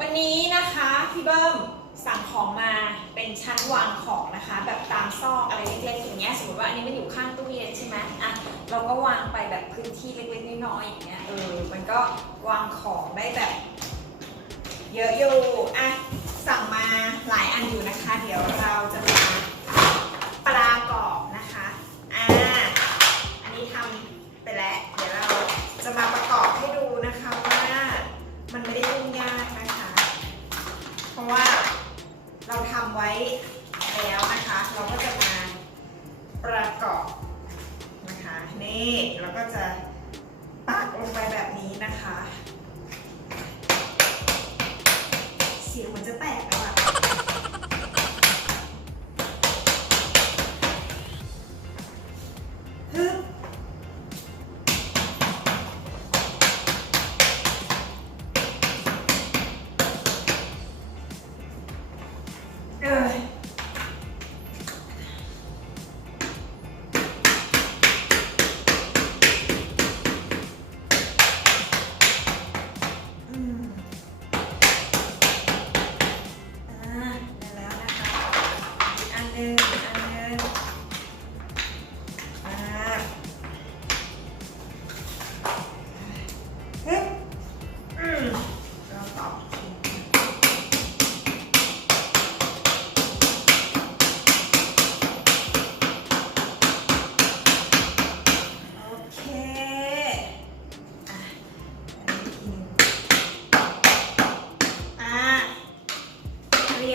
วันนี้นะคะพี่เบิ้มสั่งของมาเป็นชั้นวางของนะคะ แบบตามซอกอะไรเล็กๆอย่างเงี้ยสมมติว่าอันนี้มันอยู่ข้างตู้เย็นใช่ไหมอะเราก็วางไปแบบพื้นที่เล็กๆน้อยๆอย่างเงี้ยเออมันก็วางของได้แบบ เยอะอยู่อะสั่งมาหลายอันอยู่นะคะ เดี๋ยวเราจะมา นี่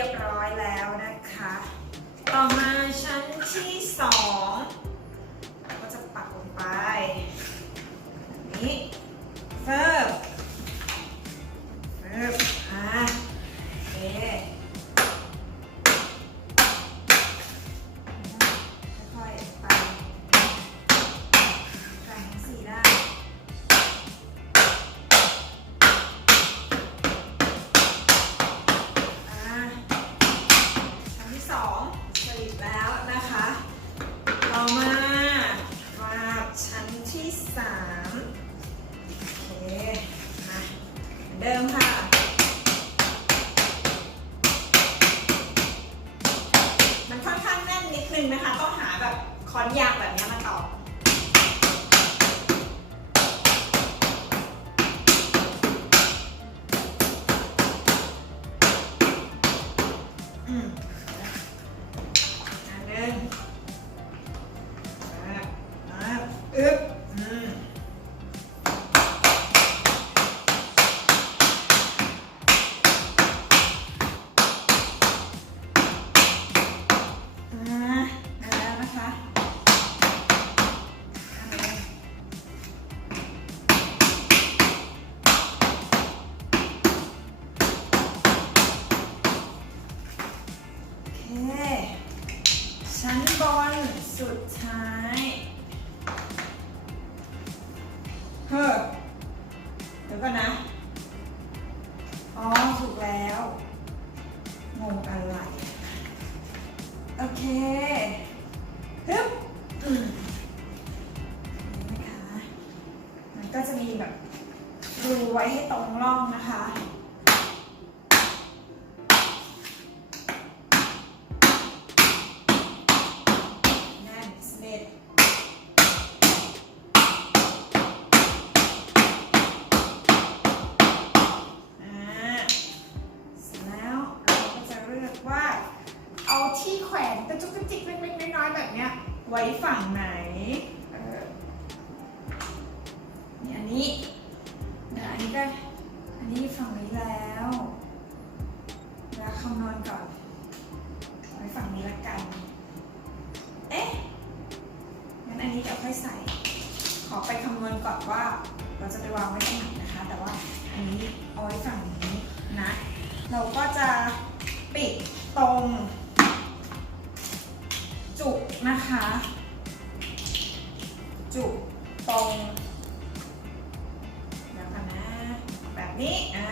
รียบร้อยแล้วนะคะ ต่อมาชั้นที่สองเราก็จะปักลงไป นี้เฟิร์ นึงนะคะ ต้องหาแบบคอนยางแบบนี้มา ชั้นบนสุดท้ายเฮ้อเดี๋ยวก่อนนะ อ๋อ ถูกแล้ว งงอะไร โอเคฮึบอืมนี่นะคะ มันก็จะมีแบบรูไว้ให้ตรงร่องนะคะ แน่นสนิทอ่าเสร็จแล้วเราก็จะเลือกว่า เอาที่แขวน กระจุกกระจิกเล็กๆน้อยๆแบบเนี้ย ไว้ฝั่งไหนเนี่อันนี้เดี๋ยวอันนี้ก็อันนี้ฝั่งนี้แล้วแล้วคำนวณก่อน ไว้ฝั่งนี้ละกัน เอ๊ะ งั้นอันนี้เดี๋ยวค่อยใส่ ขอไปคำนวณก่อนว่า เราจะไปวางไว้ตรงไหนนะคะ แต่ว่าอันนี้เอาไว้ฝั่งนี้นะ เราก็จะปิดตรง นะคะ จุกตรงเดี๋ยวกันนะ แบบนี้อ่า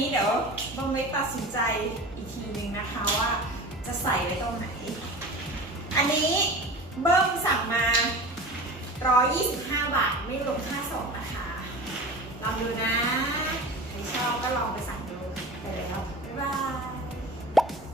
ี้เดี๋ยวบอมไว้ตัดสินใจอีกทีหนึ่งนะคะว่าจะใส่ไว้ตรงไหน อันนี้เบิ้มสั่งมา 125 บาทไม่รวมค่าส่งนะคะ ลองดูนะใครชอบก็ลองไปสั่งดูไปแล้ว บ๊ายบาย